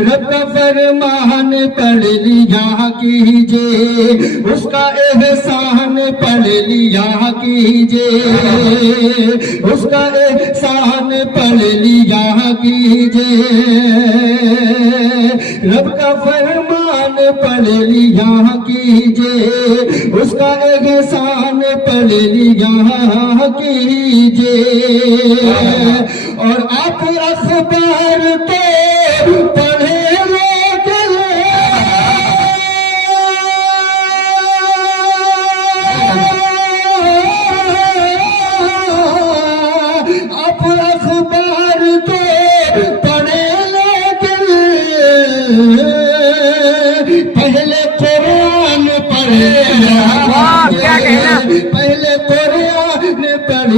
رب کا فرمان پڑھ لیا کیجئے، اس کا احسان پڑھ لیا کیجئے، اس کا احسان پڑھ لیا کیجئے، رب کا فرمان پڑھ لیا کیجئے، اس کا احسان پڑھ لیا کیجئے، اور آپ اخبار تو پڑھے آپ اخبار تو پڑھے لیکن پہلے قرآن پڑھے، پہلے قرآن پڑھ